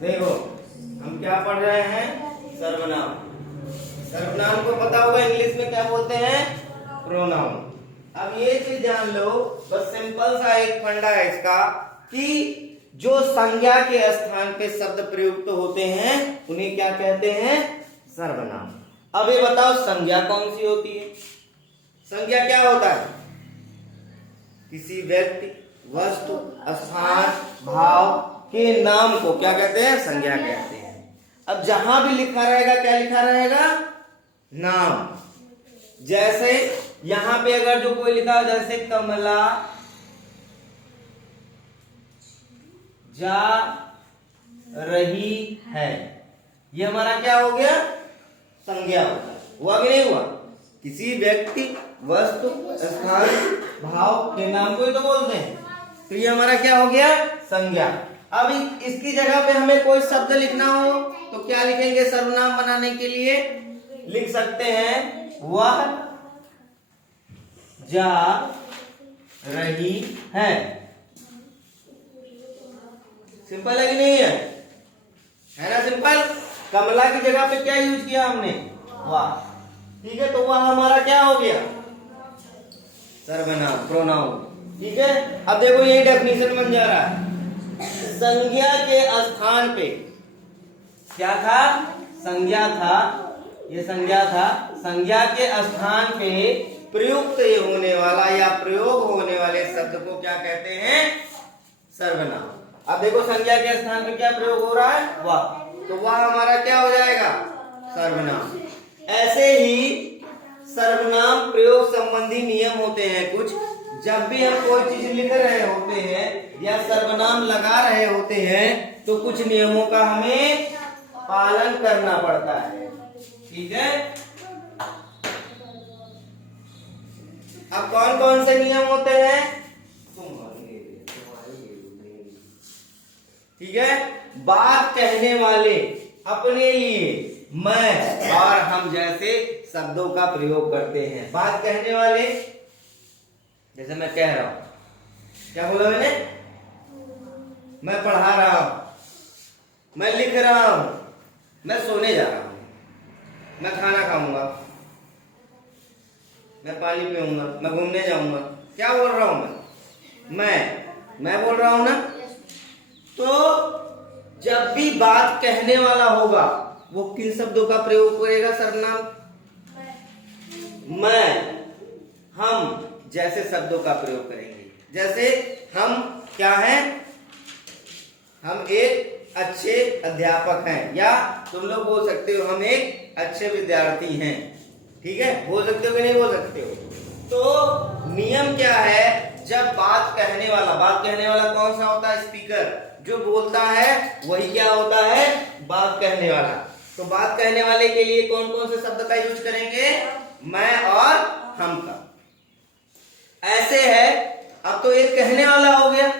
देखो हम क्या पढ़ रहे हैं, सर्वनाम। सर्वनाम को पता होगा इंग्लिश में क्या बोलते हैं, प्रोनाउन। अब ये चीज जान लो, बस सिंपल सा एक फंडा है इसका कि जो संज्ञा के स्थान पे शब्द प्रयुक्त होते हैं उन्हें क्या कहते हैं, सर्वनाम। अब ये बताओ संज्ञा कौन सी होती है। संज्ञा क्या होता है, किसी व्यक्ति, वस्तु, स्थान, भाव के नाम को क्या कहते हैं, संज्ञा कहते हैं। अब जहां भी लिखा रहेगा क्या लिखा रहेगा, नाम। जैसे यहां पे अगर जो कोई लिखा हो, जैसे कमला जा रही है, ये हमारा क्या हो गया, संज्ञा होता है। हुआ कि नहीं हुआ, किसी व्यक्ति, वस्तु, स्थान, भाव के नाम को ही तो बोलते हैं, तो ये हमारा क्या हो गया, संज्ञा। अब इसकी जगह पे हमें कोई शब्द लिखना हो तो क्या लिखेंगे, सर्वनाम बनाने के लिए लिख सकते हैं वह जा रही है। सिंपल है कि नहीं है ना, सिंपल। कमला की जगह पे क्या यूज किया हमने, वाह, ठीक है। तो वह हमारा क्या हो गया, सर्वनाम, प्रोनाउन, ठीक है। अब देखो यही डेफिनेशन बन जा रहा है, संज्ञा के स्थान पे क्या था, संज्ञा था, ये संज्ञा था, संज्ञा के स्थान पे प्रयुक्त होने वाला या प्रयोग होने वाले शब्द को क्या कहते हैं, सर्वनाम। अब देखो संज्ञा के स्थान पे क्या प्रयोग हो रहा है, वह, तो वह हमारा क्या हो जाएगा, सर्वनाम। ऐसे ही सर्वनाम प्रयोग संबंधी नियम होते हैं कुछ। जब भी हम कोई चीज लिख रहे होते हैं या सर्वनाम लगा रहे होते हैं तो कुछ नियमों का हमें पालन करना पड़ता है, ठीक है। अब कौन कौन से नियम होते हैं, ठीक है। बात कहने वाले अपने लिए मैं और हम जैसे शब्दों का प्रयोग करते हैं। बात कहने वाले, जैसे मैं कह रहा हूं, क्या बोला मैंने, मैं पढ़ा रहा हूं, मैं लिख रहा हूं, मैं सोने जा रहा हूं, मैं खाना खाऊंगा, मैं पानी पीऊंगा, मैं घूमने जाऊंगा, क्या बोल रहा हूं मैं बोल रहा हूं ना। तो जब भी बात कहने वाला होगा वो किन शब्दों का प्रयोग करेगा, सर्वनाम, मैं, हम जैसे शब्दों का प्रयोग करेंगे। जैसे हम क्या हैं, हम एक अच्छे अध्यापक हैं, या तुम लोग बोल सकते हो हम एक अच्छे विद्यार्थी हैं, ठीक है, बोल सकते हो कि नहीं बोल सकते हो। तो नियम क्या है, जब बात कहने वाला कौन सा होता है, स्पीकर, जो बोलता है वही क्या होता है, बात कहने वाला। तो बात कहने वाले के लिए कौन कौन से शब्द का यूज करेंगे, मैं और हम का। ऐसे है, अब तो एक कहने वाला हो गया,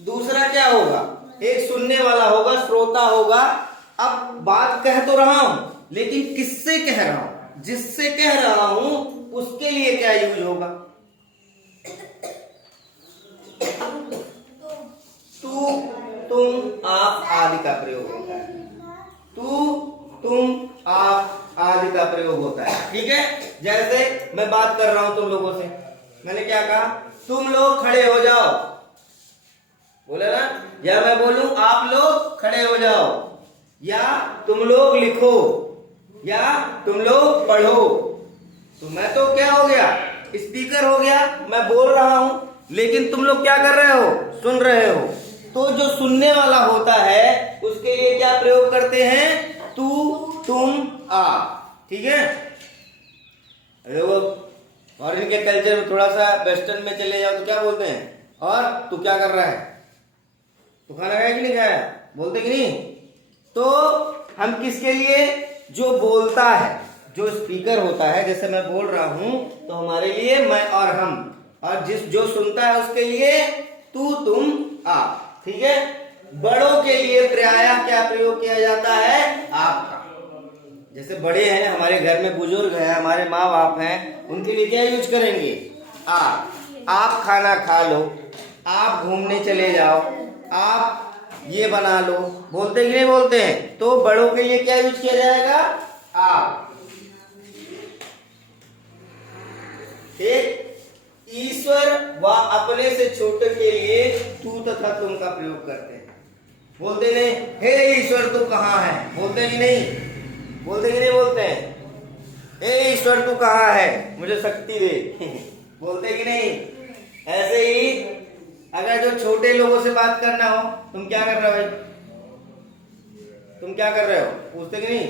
दूसरा क्या होगा, एक सुनने वाला होगा, श्रोता होगा। अब बात कह तो रहा हूं लेकिन किससे कह रहा हूं, जिससे कह रहा हूं उसके लिए क्या यूज होगा, तू, तुम, आप आदि का प्रयोग होता है। तू, तुम, आप आदि का प्रयोग होता है, ठीक है। जैसे मैं बात कर रहा हूं तुम लोगों से, मैंने क्या कहा, तुम लोग खड़े हो जाओ, बोले ना, या मैं बोलूं आप लोग खड़े हो जाओ, या तुम लोग लिखो, या तुम लोग पढ़ो। तो मैं तो क्या हो गया, स्पीकर हो गया, मैं बोल रहा हूं लेकिन तुम लोग क्या कर रहे हो, सुन रहे हो। तो जो सुनने वाला होता है उसके लिए क्या प्रयोग करते हैं, तू, तुम, आप, ठीक है। देखो और इनके कल्चर में थोड़ा सा वेस्टर्न में चले जाओ तो क्या बोलते हैं, और तू क्या कर रहा है, तू खाना खाया कि नहीं खाया, बोलते कि नहीं। तो हम किसके लिए, जो बोलता है, जो स्पीकर होता है, जैसे मैं बोल रहा हूं तो हमारे लिए मैं और हम, और जो सुनता है उसके लिए तू, तुम, आप, ठीक है। बड़ों के लिए प्रायः क्या प्रयोग किया जाता है, आपका। जैसे बड़े हैं हमारे घर में, बुजुर्ग हैं, हमारे माँ बाप हैं, उनके लिए क्या यूज करेंगे, आप खाना खा लो, आप घूमने चले जाओ, आप ये बना लो, बोलते कि नहीं बोलते हैं। तो बड़ों के लिए क्या यूज किया जाएगा? आप। ठीक। ईश्वर व अपने से छोटे के लिए तू तथा तुम का प्रयोग करते हैं। बोलते नहीं, हे ईश्वर तू कहाँ है, बोलते कि नहीं, बोलते कि नहीं बोलते हैं, हे ईश्वर तू कहाँ है, मुझे शक्ति दे बोलते कि नहीं। ऐसे ही अगर जो छोटे लोगों से बात करना हो, तुम क्या कर रहे हो भाई, तुम क्या कर रहे हो, पूछते कि नहीं।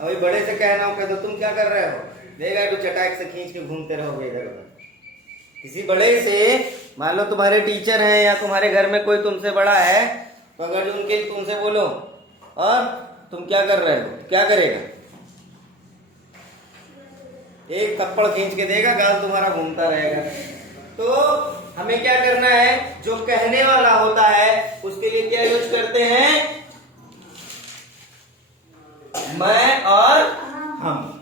अभी बड़े से कहना हो, कह दो तुम क्या कर रहे हो, देगा तो चटाक से खींच के घूमते रहोगे इधर उधर। किसी बड़े से, मान लो तुम्हारे टीचर हैं या तुम्हारे घर में कोई तुमसे बड़ा है, तो अगर उनके तुमसे बोलो और तुम क्या कर रहे हो, क्या करेगा? एक थप्पड़ खींच के देगा, गाल तुम्हारा घूमता रहेगा। तो हमें क्या करना है, जो कहने वाला होता है उसके लिए क्या यूज करते हैं? मैं और हम।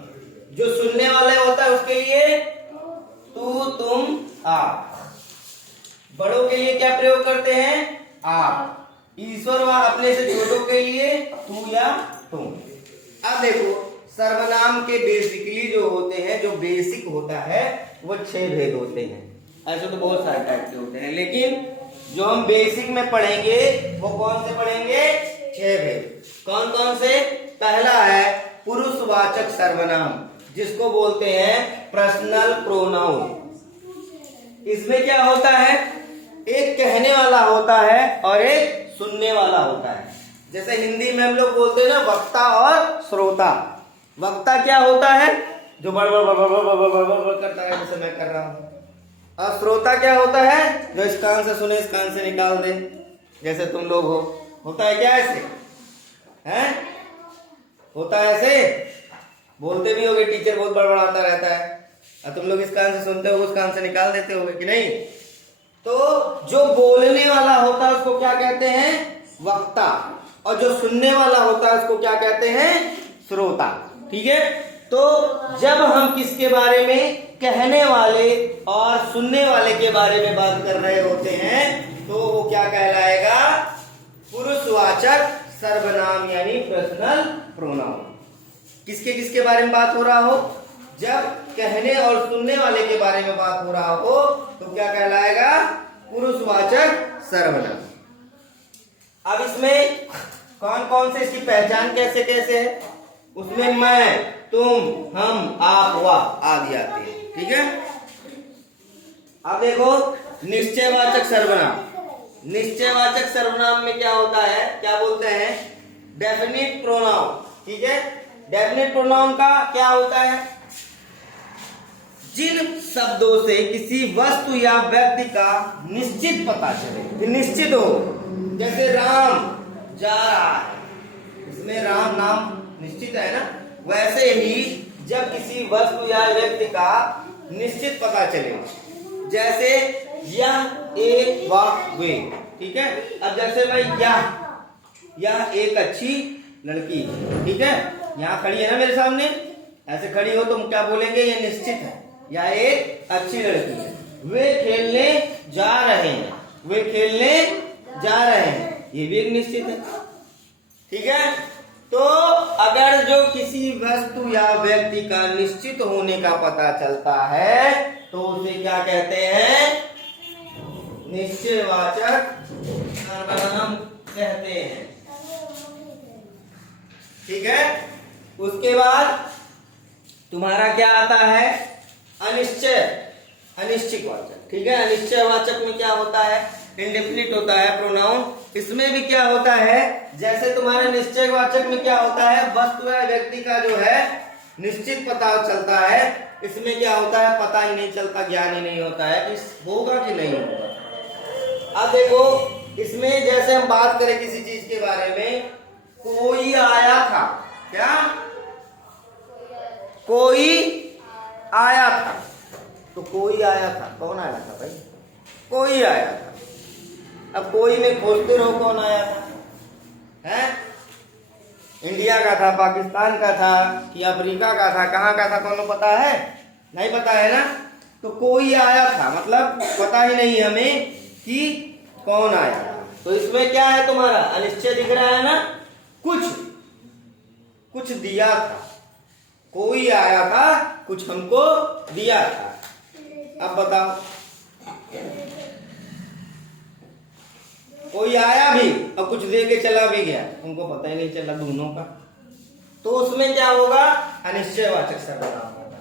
जो सुनने वाले होता है उसके लिए तू तुम आप। बड़ों के लिए क्या प्रयोग करते हैं? आप। ईश्वर व अपने से छोटों के लिए तू या तुम। अब देखो, सर्वनाम के बेसिकली जो होते हैं, जो बेसिक होता है वो 6 भेद होते हैं। ऐसे तो बहुत सारे टाइप के होते हैं, लेकिन जो हम बेसिक में पढ़ेंगे वो कौन से पढ़ेंगे? 6 भेद। कौन कौन से? पहला है पुरुषवाचक सर्वनाम, जिसको बोलते हैं पर्सनल प्रोनाउन। इसमें क्या होता है, एक कहने वाला होता है और एक सुनने वाला होता है। जैसे हिंदी में हम लोग बोलते हैं ना, वक्ता और श्रोता। वक्ता क्या होता है? जो बड़ बड़ बड़ बड़ बड़ बड़ बड़ बड़ करता है, जैसे मैं कर रहा हूं। और श्रोता क्या होता है? जो इस कान से सुने इस कान से निकाल दे, जैसे तुम लोग हो। होता है क्या ऐसे? हैं? होता है ऐसे? बोलते भी होगे, टीचर बहुत बड़बड़ाता रहता है और तुम लोग इस कान से सुनते हो, उस कान से निकाल देते होगे कि नहीं। तो जो बोलने वाला होता है उसको क्या कहते हैं? वक्ता। और जो सुनने वाला होता है उसको क्या कहते हैं? श्रोता। ठीक है। तो जब हम किसके बारे में, कहने वाले और सुनने वाले के बारे में बात कर रहे होते हैं, तो वो क्या कहलाएगा? पुरुषवाचक सर्वनाम, यानी पर्सनल प्रोनाउन। किसके किसके बारे में बात हो रहा हो? जब कहने और सुनने वाले के बारे में बात हो रहा हो तो क्या कहलाएगा? पुरुषवाचक सर्वनाम। अब इसमें कौन कौन से, इसकी पहचान कैसे कैसे है? उसमें मैं, तुम, हम, आप, वह आदि आते हैं। ठीक है। अब देखो, निश्चयवाचक सर्वनाम। निश्चयवाचक सर्वनाम में क्या होता है, क्या बोलते हैं? Definite pronoun. ठीक है। डेफिनिट प्रोनाउन का क्या होता है? जिन शब्दों से किसी वस्तु या व्यक्ति का निश्चित पता चले, निश्चित हो। जैसे राम जा रहा है, इसमें राम नाम निश्चित है ना। वैसे ही जब किसी वस्तु या व्यक्ति का निश्चित पता चले, जैसे यह एक व वे। ठीक है। अब जैसे भाई यह एक अच्छी लड़की, ठीक है, यहाँ खड़ी है ना मेरे सामने, ऐसे खड़ी हो, तुम क्या बोलेंगे? ये निश्चित है, यह एक अच्छी लड़की है। वे खेलने जा रहे हैं, वे खेलने जा रहे हैं, ये भी एक निश्चित है। ठीक है। तो अगर जो किसी वस्तु या व्यक्ति का निश्चित होने का पता चलता है तो उसे क्या कहते हैं? निश्चयवाचक सर्वनाम कहते हैं। ठीक है। उसके बाद तुम्हारा क्या आता है? अनिश्चय, अनिश्चितवाचक। ठीक है। अनिश्चयवाचक में क्या होता है? इंडेफिनिट होता है प्रोनाउन। इसमें भी क्या होता है? जैसे तुम्हारे निश्चयवाचक में क्या होता है? वस्तु या व्यक्ति का जो है निश्चित पता चलता है। इसमें क्या होता है? पता ही नहीं चलता, ज्ञान ही नहीं होता है इस होगा कि नहीं होगा। अब देखो, इसमें जैसे हम बात करें किसी चीज के बारे में, कोई आया था, क्या? कोई आया था। तो कोई आया था, कौन आया था भाई? कोई आया था। अब कोई में खोजते रहो कौन आया था, है? इंडिया का था, पाकिस्तान का था कि अफ्रीका का था, कहाँ का था, कौन पता है? नहीं पता है ना। तो कोई आया था मतलब पता ही नहीं हमें कि कौन आया था। तो इसमें क्या है तुम्हारा अनिश्चय दिख रहा है ना, कुछ दिया था, कोई आया था, कुछ हमको दिया था। अब बताओ, कोई आया भी और कुछ दे के चला भी गया, उनको पता ही नहीं चला दोनों का, तो उसमें क्या होगा, अनिश्चयवाचक सर्वनाम होगा।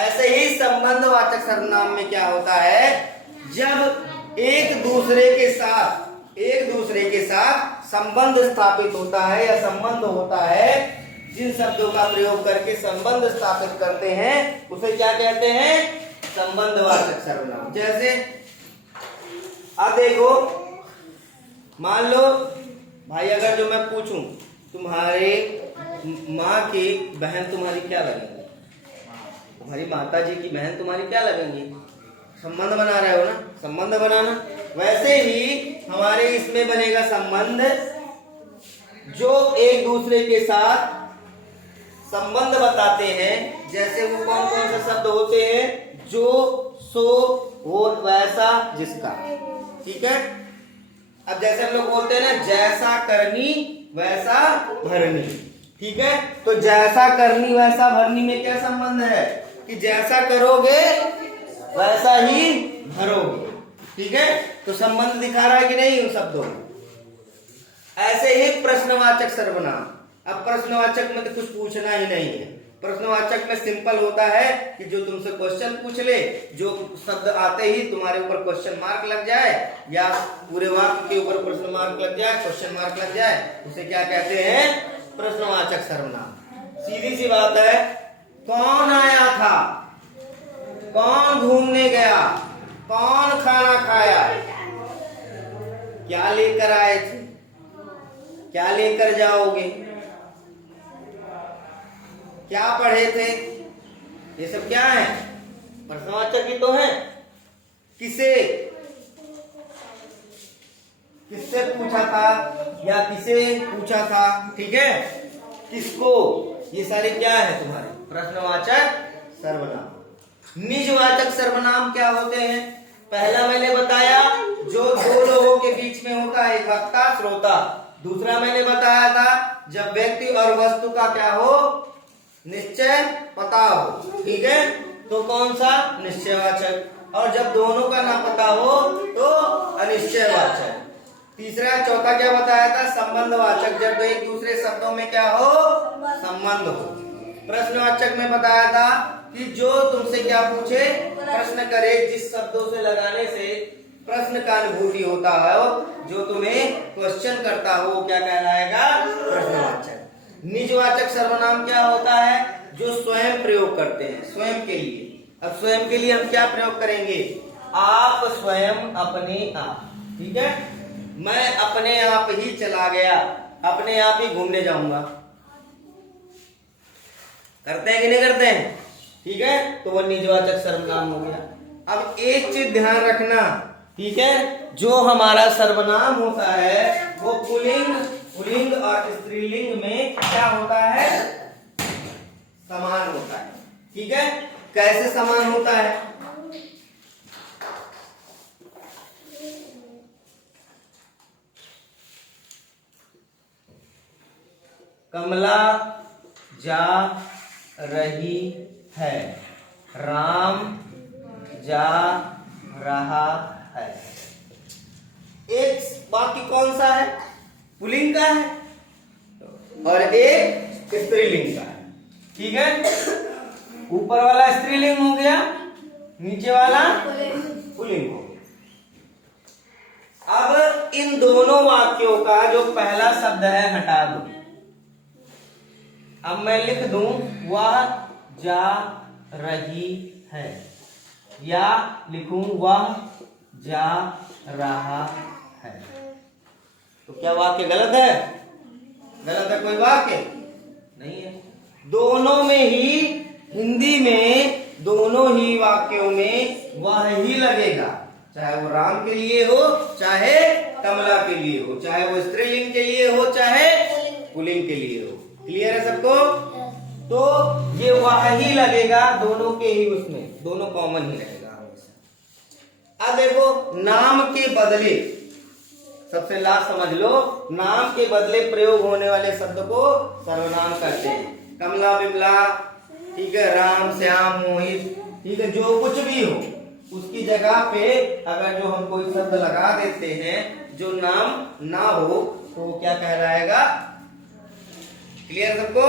ऐसे ही संबंधवाचक सर्वनाम में क्या होता है, जब एक दूसरे के साथ संबंध स्थापित होता है या संबंध होता है, जिन शब्दों का प्रयोग करके संबंध स्थापित करते हैं उसे क्या कहते हैं, संबंधवाचक सर्वनाम। जैसे अब देखो, मान लो भाई, अगर जो मैं पूछूं तुम्हारे माँ की बहन तुम्हारी क्या लगेंगी, तुम्हारी माता जी की बहन तुम्हारी क्या लगेंगी, संबंध बना रहे हो ना, संबंध बनाना। वैसे ही हमारे इसमें बनेगा संबंध, जो एक दूसरे के साथ संबंध बताते हैं। जैसे वो कौन कौन से शब्द होते हैं, जो, सो, वो, वैसा, जिसका। ठीक है, अब जैसे हम लोग बोलते हैं ना, जैसा करनी वैसा भरनी। ठीक है, तो जैसा करनी वैसा भरनी में क्या संबंध है, कि जैसा करोगे वैसा ही भरोगे। ठीक है, तो संबंध दिखा रहा है कि नहीं उन शब्दों में। ऐसे ही प्रश्नवाचक सर्वनाम। अब प्रश्नवाचक में तो कुछ पूछना ही नहीं है, प्रश्नवाचक में सिंपल होता है कि जो तुमसे क्वेश्चन पूछ ले, जो शब्द आते ही तुम्हारे ऊपर क्वेश्चन मार्क लग जाए या पूरे वाक्य के ऊपर प्रश्न मार्क लग जाए, क्वेश्चन मार्क लग जाए, उसे क्या कहते हैं, प्रश्नवाचक सर्वनाम। सीधी सी बात है, कौन आया था, कौन घूमने गया, कौन खाना खाया, क्या लेकर आए थे, क्या लेकर जाओगे, क्या पढ़े थे, ये सब क्या है, प्रश्नवाचक ही तो है। किसे किससे पूछा था या किसे पूछा था, ठीक है, किसको, ये सारे क्या है तुम्हारे प्रश्नवाचक सर्वनाम। निजवाचक सर्वनाम क्या होते हैं, पहला मैंने बताया जो दो लोगों के बीच में होता है, एक वक्ता श्रोता। दूसरा मैंने बताया था जब व्यक्ति और वस्तु का क्या हो, निश्चय पता हो। ठीक है, तो कौन सा, निश्चयवाचक। और जब दोनों का ना पता हो तो अनिश्चयवाचक। तीसरा चौथा क्या बताया था, संबंधवाचक, जब एक दूसरे शब्दों में क्या हो, संबंध हो। प्रश्नवाचक में बताया था कि जो तुमसे क्या पूछे, प्रश्न करे, जिस शब्दों से लगाने से प्रश्न का अनुभूति होता है, जो तुम्हें क्वेश्चन करता हो, वो क्या कहलाएगा, प्रश्नवाचक। निजवाचक सर्वनाम क्या होता है, जो स्वयं प्रयोग करते हैं, स्वयं के लिए। अब स्वयं के लिए हम क्या प्रयोग करेंगे, आप, स्वयं, अपने आप। ठीक है, मैं अपने आप ही चला गया, अपने आप ही घूमने जाऊंगा, करते हैं कि नहीं करते हैं। ठीक है, तो वो निजवाचक सर्वनाम हो गया। अब एक चीज ध्यान रखना, ठीक है, जो हमारा सर्वनाम होता है वो पुल्लिंग और स्त्रीलिंग में क्या होता है, समान होता है। ठीक है, कैसे समान होता है, कमला जा रही है, राम जा रहा है। एक बाकी कौन सा है, पुल्लिंग का है और एक स्त्रीलिंग का है। ठीक है, ऊपर वाला स्त्रीलिंग हो गया, नीचे वाला पुल्लिंग हो गया। अब इन दोनों वाक्यों का जो पहला शब्द है हटा दो। अब मैं लिख दूं वह जा रही है, या लिखूं वह जा रहा है, तो क्या वाक्य गलत है, गलत है कोई वाक्य नहीं है। दोनों में ही, हिंदी में दोनों ही वाक्यों में वह ही लगेगा, चाहे वो राम के लिए हो, चाहे कमला के लिए हो, चाहे वो स्त्रीलिंग के लिए हो, चाहे पुल्लिंग के लिए हो। क्लियर है सबको, तो ये वह ही लगेगा, दोनों के ही, उसमें दोनों कॉमन ही रहेगा हमेशा। अब देखो, नाम के बदले सबसे लास्ट समझ लो, नाम के बदले प्रयोग होने वाले शब्द को सर्वनाम कहते हैं। कमला बिमला, ठीक है, राम श्याम मोहित, ठीक है, जो कुछ भी हो उसकी जगह पे अगर जो हम कोई शब्द लगा देते हैं जो नाम ना हो तो क्या कहलाएगा? क्लियर सबको?